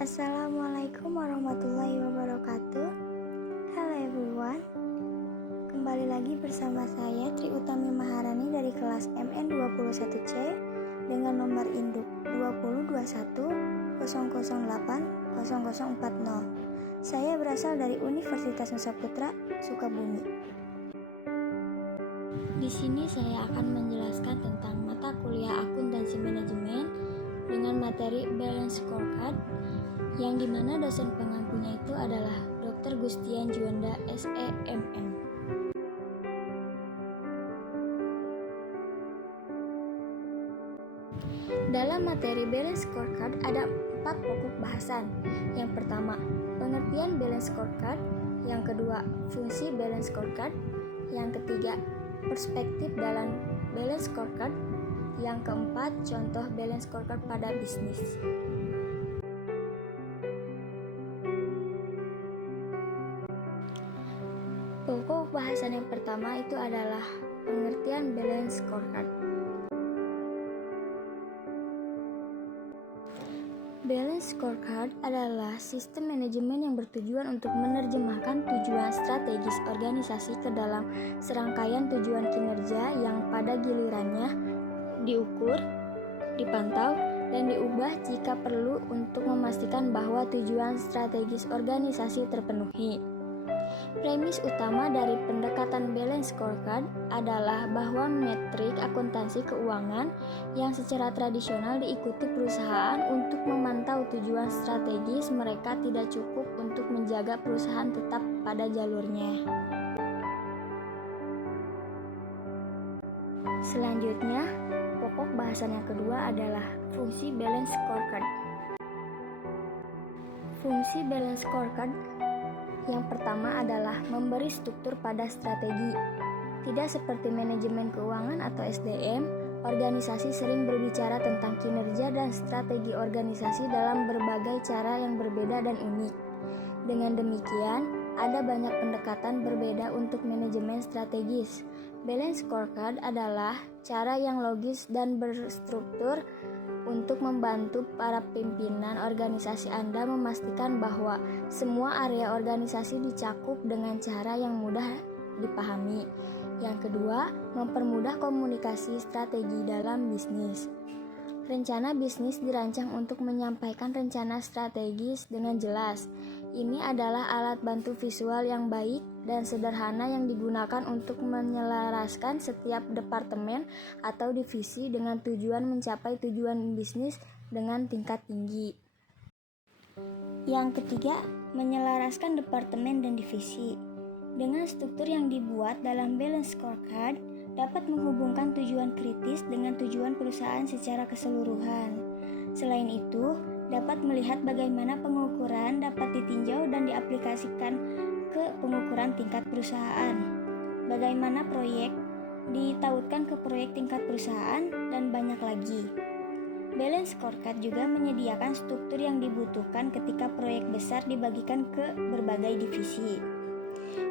Assalamualaikum warahmatullahi wabarakatuh. Hello everyone. Kembali lagi bersama saya Tri Utami Maharani dari kelas MN21C dengan nomor induk 2021008040. Saya berasal dari Universitas Nusa Putra, Sukabumi. Di sini saya akan menjelaskan tentang mata kuliah akuntansi manajemen dengan materi Balance Scorecard, yang dimana dosen pengampunya itu adalah Dr. Gustian Juanda SEMM. Dalam materi Balance Scorecard ada 4 pokok bahasan. Yang pertama, pengertian Balance Scorecard. Yang kedua, fungsi Balance Scorecard. Yang ketiga, perspektif dalam Balance Scorecard. Yang keempat, contoh Balance Scorecard pada bisnis. Pokok bahasan yang pertama itu adalah pengertian Balance Scorecard. Balance Scorecard adalah sistem manajemen yang bertujuan untuk menerjemahkan tujuan strategis organisasi ke dalam serangkaian tujuan kinerja yang pada gilirannya diukur, dipantau, dan diubah jika perlu untuk memastikan bahwa tujuan strategis organisasi terpenuhi. Premis utama dari pendekatan Balance Scorecard adalah bahwa metrik akuntansi keuangan yang secara tradisional diikuti perusahaan untuk memantau tujuan strategis mereka tidak cukup untuk menjaga perusahaan tetap pada jalurnya. Selanjutnya, pokok bahasan yang kedua adalah fungsi Balance Scorecard. Fungsi Balance Scorecard yang pertama adalah memberi struktur pada strategi. Tidak seperti manajemen keuangan atau SDM, organisasi sering berbicara tentang kinerja dan strategi organisasi dalam berbagai cara yang berbeda dan unik. Dengan demikian, ada banyak pendekatan berbeda untuk manajemen strategis. Balance Scorecard adalah cara yang logis dan berstruktur untuk membantu para pimpinan organisasi Anda memastikan bahwa semua area organisasi dicakup dengan cara yang mudah dipahami. Yang kedua, mempermudah komunikasi strategi dalam bisnis. Rencana bisnis dirancang untuk menyampaikan rencana strategis dengan jelas. Ini adalah alat bantu visual yang baik dan sederhana yang digunakan untuk menyelaraskan setiap departemen atau divisi dengan tujuan mencapai tujuan bisnis dengan tingkat tinggi. Yang ketiga, menyelaraskan departemen dan divisi. Dengan struktur yang dibuat dalam Balance Scorecard, dapat menghubungkan tujuan kritis dengan tujuan perusahaan secara keseluruhan. Selain itu, dapat melihat bagaimana pengukuran dapat ditinjau dan diaplikasikan ke pengukuran tingkat perusahaan. Bagaimana proyek ditautkan ke proyek tingkat perusahaan, dan banyak lagi. Balance Scorecard juga menyediakan struktur yang dibutuhkan ketika proyek besar dibagikan ke berbagai divisi.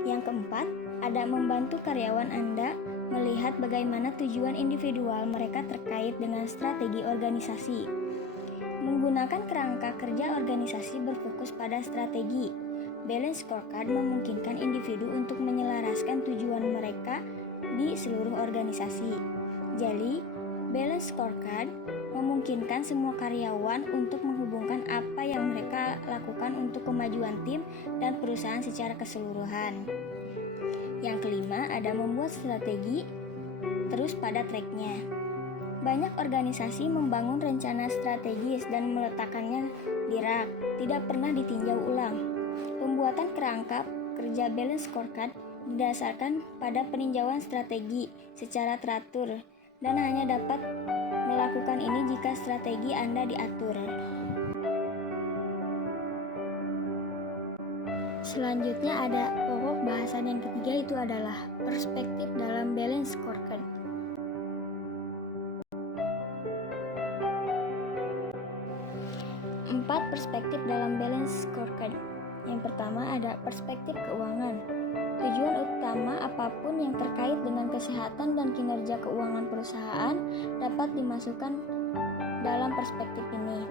Yang keempat, ada membantu karyawan Anda melihat bagaimana tujuan individual mereka terkait dengan strategi organisasi. Menggunakan kerangka kerja organisasi berfokus pada strategi, Balance Scorecard memungkinkan individu untuk menyelaraskan tujuan mereka di seluruh organisasi. Jadi, Balance Scorecard memungkinkan semua karyawan untuk menghubungkan apa yang mereka lakukan untuk kemajuan tim dan perusahaan secara keseluruhan. Yang kelima, ada membuat strategi terus pada tracknya. Banyak organisasi membangun rencana strategis dan meletakkannya di rak, tidak pernah ditinjau ulang. Pembuatan kerangka kerja Balance Scorecard didasarkan pada peninjauan strategi secara teratur dan hanya dapat melakukan ini jika strategi Anda diatur. Selanjutnya ada pokok bahasan yang ketiga, itu adalah perspektif dalam Balance Scorecard. Empat perspektif dalam Balance Scorecard. Yang pertama ada perspektif keuangan. Tujuan utama apapun yang terkait dengan kesehatan dan kinerja keuangan perusahaan dapat dimasukkan dalam perspektif ini.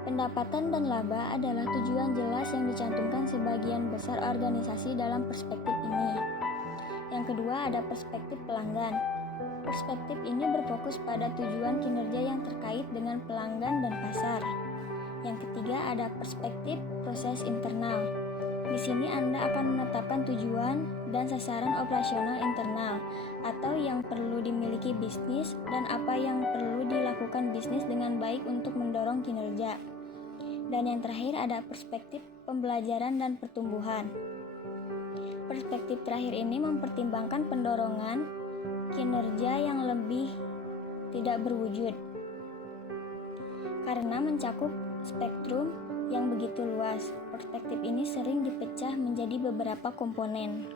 Pendapatan dan laba adalah tujuan jelas yang dicantumkan sebagian besar organisasi dalam perspektif ini. Yang kedua ada perspektif pelanggan. Perspektif ini berfokus pada tujuan kinerja yang terkait dengan pelanggan dan pasar. Yang ketiga ada perspektif proses internal. Di sini Anda akan menetapkan tujuan dan sasaran operasional internal atau yang perlu dimiliki bisnis dan apa yang perlu dilakukan bisnis dengan baik untuk mendorong kinerja. Dan yang terakhir ada perspektif pembelajaran dan pertumbuhan. Perspektif terakhir ini mempertimbangkan pendorongan kinerja yang lebih tidak berwujud karena mencakup spektrum yang begitu luas. Perspektif ini sering dipecah menjadi beberapa komponen.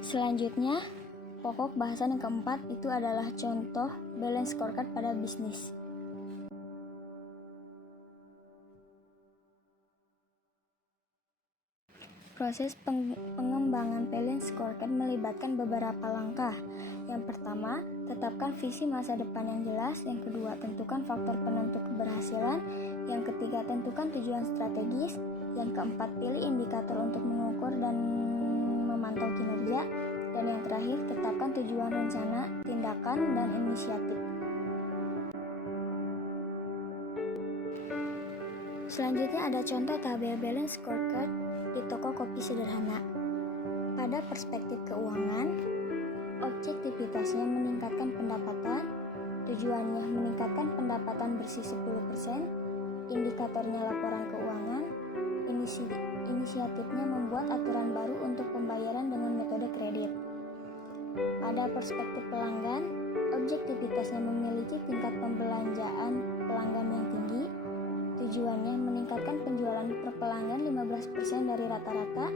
Selanjutnya, pokok bahasan yang keempat itu adalah contoh balance scorecard pada bisnis. Proses pengembangan balance scorecard melibatkan beberapa langkah. Yang pertama, tetapkan visi masa depan yang jelas. Yang kedua, tentukan faktor penentu keberhasilan. Yang ketiga, tentukan tujuan strategis. Yang keempat, pilih indikator untuk mengukur dan memantau kinerja. Dan yang terakhir, tetapkan tujuan rencana, tindakan, dan inisiatif. Selanjutnya ada contoh tabel balance scorecard di toko kopi sederhana. Pada perspektif keuangan, objektivitasnya meningkatkan pendapatan, tujuannya meningkatkan pendapatan bersih 10%, indikatornya laporan keuangan, inisiatifnya membuat aturan baru untuk pembayaran dengan metode kredit. Pada perspektif pelanggan, objektivitasnya memiliki tingkat pembelanjaan pelanggan yang tinggi, tujuannya meningkatkan penjualan per pelanggan 15% dari rata-rata,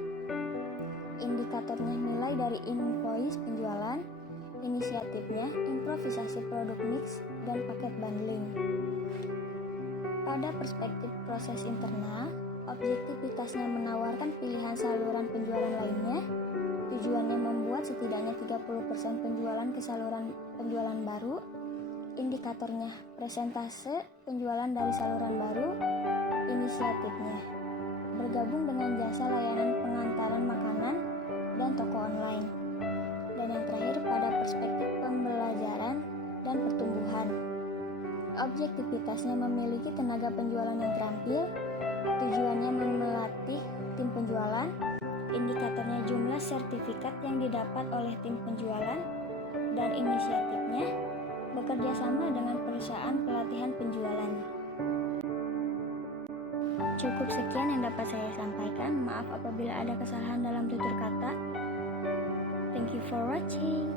indikatornya nilai dari invoice penjualan, inisiatifnya improvisasi produk mix dan paket bundling. Pada perspektif proses internal, objektivitasnya menawarkan pilihan saluran penjualan lainnya, tujuannya membuat setidaknya 30% penjualan ke saluran penjualan baru, indikatornya persentase penjualan dari saluran baru, inisiatifnya bergabung dengan jasa layanan pengantaran makanan dan toko online. Dan yang terakhir pada perspektif pembelajaran dan pertumbuhan, objektivitasnya memiliki tenaga penjualan yang terampil, tujuannya melatih tim penjualan, indikatornya jumlah sertifikat yang didapat oleh tim penjualan, dan inisiatifnya bekerja sama dengan perusahaan pelatihan penjualan. Cukup sekian yang dapat saya sampaikan. Maaf apabila ada kesalahan dalam tutur kata. Thank you for watching.